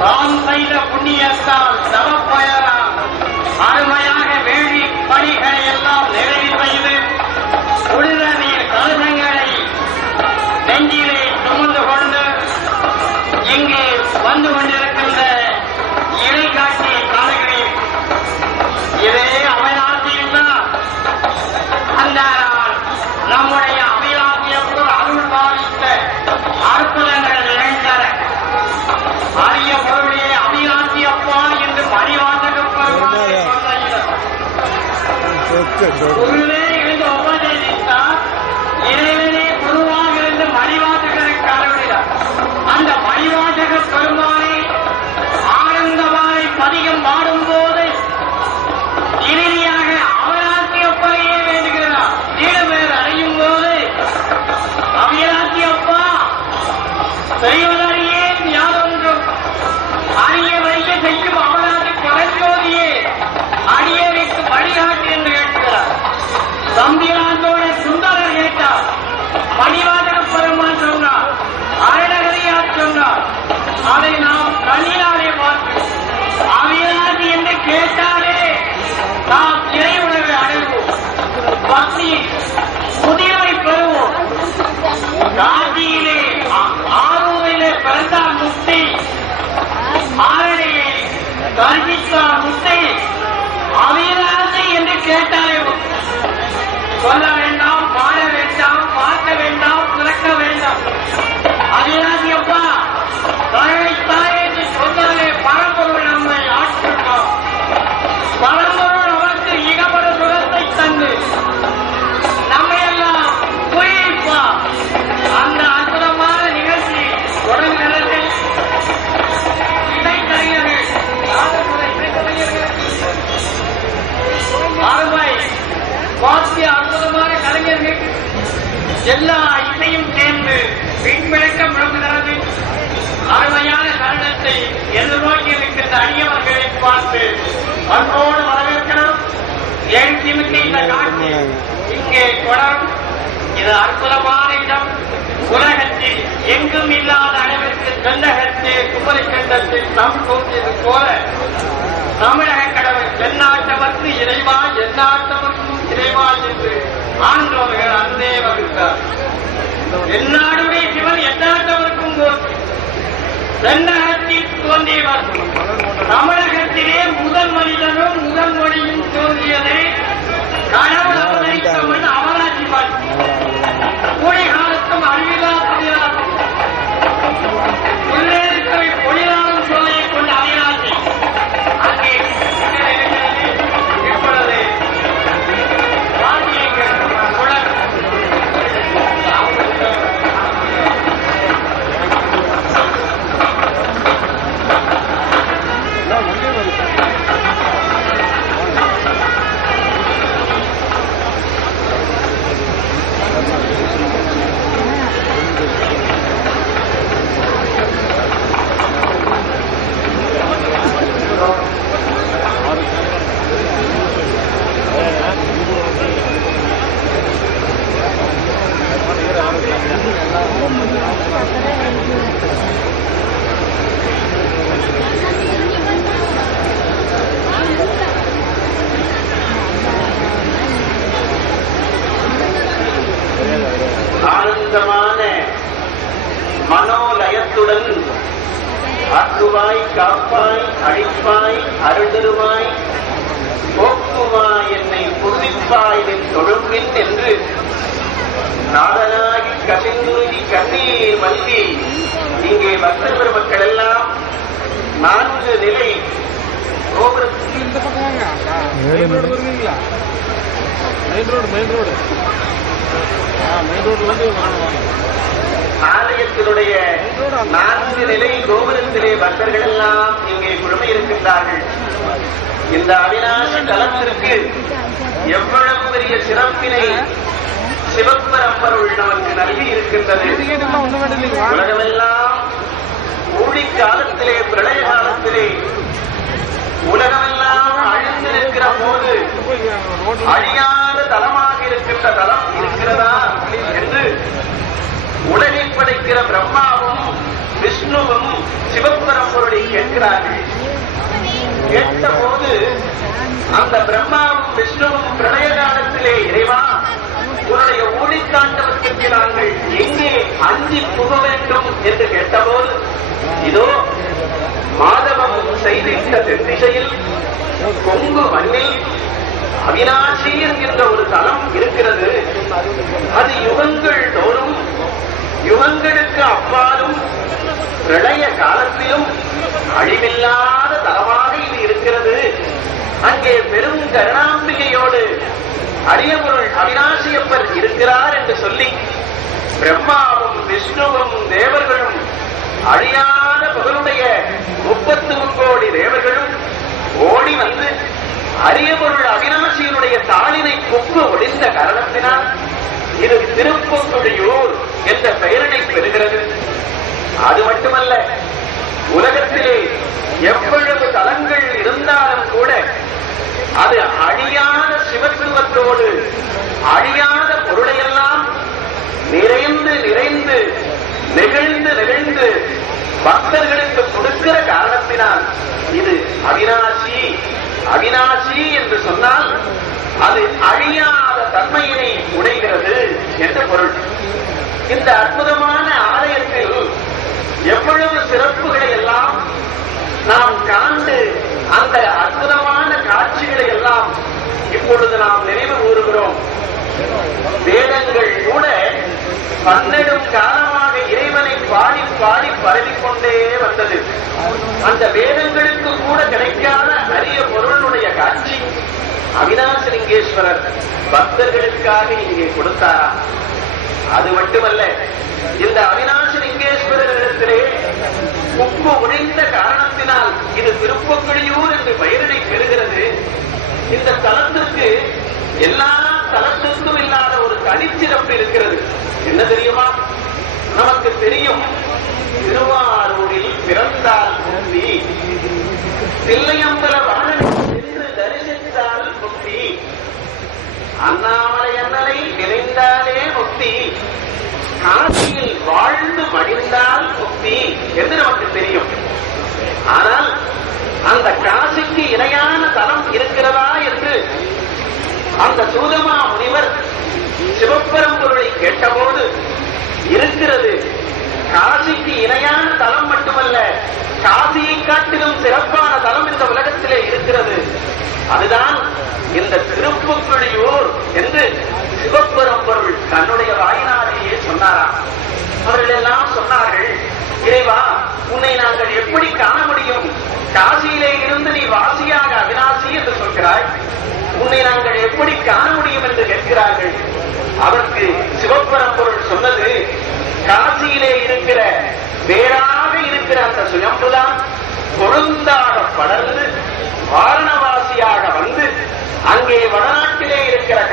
தான் செய்த புண்ணியத்தால் தவப்பயரால் அருமையாக வேள்வி பணிகளை எல்லாம் நிறைவு செய்து புனித நீர் கலசங்களை நெஞ்சிலே சுமந்து கொண்டு இங்கே வந்து கொண்டிருக்கின்ற இறை காட்சியை காணுகிறேன். இதே அவையாசியெல்லாம் அந்த நம்முடைய அவையாசியப்போ அருள் பாவித்த அற்புதங்கள் நிகழ்ந்தன. அரிய பொருளே அபிலாசியப்பா என்று மணிவாசகம் குருவே இருந்து உபதேசித்தார். இறைவனே குருவாக இருந்து மணிவாசகருக்கு அருளினார். அந்த மணிவாசக பெருமானை ஆனந்தமாய் பதிகம் பாடும்போது இறுதியாக அவராசியப்பையே வேண்டுகிறார். நீடமேல் அடையும் போது அபிலாசியப்பா செய்வதறியே யாதொன்றும் அரிய வைக்க செய்யும் அவராசி பரஞ்சோதியே அடியவைக்கு வழிகாட்டு என்று கேட்கிறார். தம்பிராந்தோட சுந்தரர் கேட்டார். மணிவாசக பெருமான் சொன்னார். அரணகரியார் சொன்னார். அதை நாம் கண்ணினாலே பார்த்து அவிராசி என்று கேட்டாலே நாம் இறை உணவை அடைவோம். பக்தி முதிர்வை பெறுவோம். காஞ்சியிலே ஆரூரிலே பிறந்தார் முக்தி, ஆரணியை கல்வித்தார் முக்தி. அவிராசி என்று கேட்டாலே சொல்ல வேண்டாம், பாட வேண்டாம், பார்க்க வேண்டாம், பிறக்க வேண்டாம். அவிராசி அப்பா தாயை என்று சொன்னாலே பரம்பொருள் நம்மை ஆட்சிருக்கோம். பரம்பொருள் நமக்கு இகப்பட சுகத்தை தந்து நம்மையெல்லாம் புரிப்பா. அந்த அற்புதமான நிகழ்ச்சி தொடங்குகிறது. இசைக்கலைஞர்கள் அருமை வாசிய அற்புதமான கலைஞர்கள் எல்லா இசையும் சேர்ந்து விண்விளக்கம் விளங்குகிறது. அருமையான தருணத்தை எதிர்நோக்கி இருக்கின்ற அடியவர்களை பார்த்து அன்போடு வரவேற்கிறோம். எழுச்சிமிக்க இந்த காட்சி இங்கே தொடரும். இது அற்புதமான இடம். உலகத்தில் எங்கும் இல்லாத அளவிற்கு தென்னகத்தே குமரிக்கண்டத்தில் தம் தோன்றியது போல தமிழக கடவுள் தென்னாட்டவர்க்கு இறைவா எந்நாட்டவர்க்கும் இறைவா என்று ஆண்டோர்கள் அன்றே வகுத்தார். எந்நாடுடைய சிவன் எந்நாட்டவர்க்கும் தோன்றி தென்னகத்தில் தோன்றியவர். தமிழகத்திலே முதல் மனிதனும் முதல் மொழியும் தோன்றியது கடவுள் அவதரித்தவன் அவராட்சி பார்த்து கூடி காலத்தும் அறிவிலா புதிராகும் உள்ளே இருக்கிற பொழிலாரும் சொல்லையை கொண்ட அவிராசி அங்கே இப்பொழுது ஆனந்தமான மனோலயத்துடன் அருள்வாய், காப்பாய், அழிப்பாய், அருள்தருவாய், போக்குவாய், என்னை புதுப்பிப்பாய் என் தொழும்பின் என்று நாதனாகி கசிந்துருகி கண்ணீர் மல்கி இங்கே பக்தர் பெருமக்கள் எல்லாம் 4 நிலை ஆலயத்தினுடைய 4 நிலை கோபுரத்திலே பக்தர்கள் எல்லாம் இங்கே குழுமை இருக்கின்றார்கள். இந்த அவிநாசி தலத்திற்கு எவ்வளவு பெரிய சிறப்பினை சிவப்பரம்பொருள் நமக்கு நல்கி இருக்கின்றது. உலகமெல்லாம் ஊழி காலத்திலே, பிரளய காலத்திலே உலகமெல்லாம் அழிந்திருக்கிற போது அழியாத தலமாக இருக்கின்ற தலம் இருக்கிறதா என்று உலகை படைக்கிற பிரம்மாவும் விஷ்ணுவும் சிவப்பரம்பொருளை கேட்க கேட்கிறார்கள். கேட்டபோது அந்த பிரம்மாவும் விஷ்ணுவும் பிரளய காலத்திலே இறைவா உன்னுடைய ஊழிக்காண்டவத்திற்கு நாங்கள் எங்கே அஞ்சி புக வேண்டும் என்று கேட்டபோது இதோ மாதவம் செய்திட்ட தென்திசையில் கொங்கு மண்ணில் அவிநாசி என்கின்ற ஒரு தலம் இருக்கிறது. அது யுகங்கள் தோறும் யுகங்களுக்கு அப்பாலும் பிரளய காலத்திலும் அழிவில்லாத தலமாக இது இருக்கிறது. அங்கே பெரும் கருணாம்பிகையோடு அரியபொருள் அவிநாசியப்பர் இருக்கிறார் என்று சொல்லி பிரம்மாவும் விஷ்ணுவும் தேவர்களும் அழியாத புகழுடைய 33 கோடி தேவர்களும் ஓடி வந்து அரியபொருள் அவிநாசியினுடைய தாளினை கொக்கு ஒடிந்த காரணத்தினால் இது திருப்பொங்குழியூர் என்ற பெயரினை பெறுகிறது. அது மட்டுமல்ல, உலகத்திலே எவ்வளவு தலங்கள் இருந்தாலும் கூட அது அழியாத சிவத்துவத்தோடு அழியாத பொருளையெல்லாம் நிறைந்து நிறைந்து நெகிழ்ந்து நெகிழ்ந்து பக்தர்களுக்கு கொடுக்கிற காரணத்தினால் இது அவிநாசி. அவிநாசி என்று சொன்னால் அது அழியாத தன்மையினை உடைகிறது என்ற பொருள். இந்த அற்புதமான ஆலயத்தில் எவ்வளவு சிறப்புகளை எல்லாம் நாம் காண்டு அந்த அற்புதமான காட்சிகளை எல்லாம் இப்பொழுது நாம் நினைவு கூறுகிறோம். வேதங்கள் கூட பன்னெடும் காலமாக இறைவனை பாடி பாடி பரவிக்கொண்டே வந்தது. அந்த வேதங்களுக்கு கூட கிடைக்காத அரிய பொருளுடைய காட்சி அவிநாசலிங்கேஸ்வரர் பக்தர்களுக்காக இங்கே கொடுத்தாரா? அது மட்டுமல்ல, இந்த அவிநாசலிங்கேஸ்வரரிடத்திலே உப்பு உடைந்த காரணத்தினால் இது திருப்பொங்குழியூர் என்று பெயரினை பெறுகிறது. இந்த தலத்திற்கு எல்லா தலத்திற்கும் இல்லாத ஒரு தனிச்சிறப்பு இருக்கிறது. என்ன தெரியுமா? நமக்கு தெரியும், திருவாரூரில் பிறந்தால் முக்தி, தில்லையம்பல வாணன் என்று தரிசித்தால் முக்தி, அண்ணாமலை அண்ணலை நிறைந்தாலே முக்தி, காசியில் வாழ்ந்து மடிந்தால் முக்தி என்று நமக்கு தெரியும். ஆனால் அந்த காசிக்கு இணையான தலம் இருக்கிறதா என்று அந்த சூதமா முனிவர் சிவபெரும்பொருளை கேட்டபோது இருக்கிறது. காசிக்கு இணையான தலம் மட்டுமல்ல, காசியை காட்டிலும் சிறப்பான தலம் இந்த உலகத்திலே இருக்கிறது. அதுதான் இந்த திருப்புக்குழியூர் என்று சிவபெரும்பொருள் தன்னுடைய வாயினாலேயே சொன்னாராம். அவர்கள் எல்லாம் சொன்னார்கள், இறைவா உன்னை நாங்கள் எப்படி காண முடியும்? காசியிலே இருந்து நீ வாசியாக அவிநாசி என்று சொல்கிறாய், உன்னை நாங்கள் எப்படி காண முடியும் என்று கேட்கிறார்கள். அவருக்கு சிவபெரும்பொருள் சொன்னது, காசியிலே இருக்கிற வேறாக இருக்கிற அந்த சுயம்புதான் கொழுந்தாக படர்ந்து வாரணவாசியாக வந்து அங்கே வடநாட்டு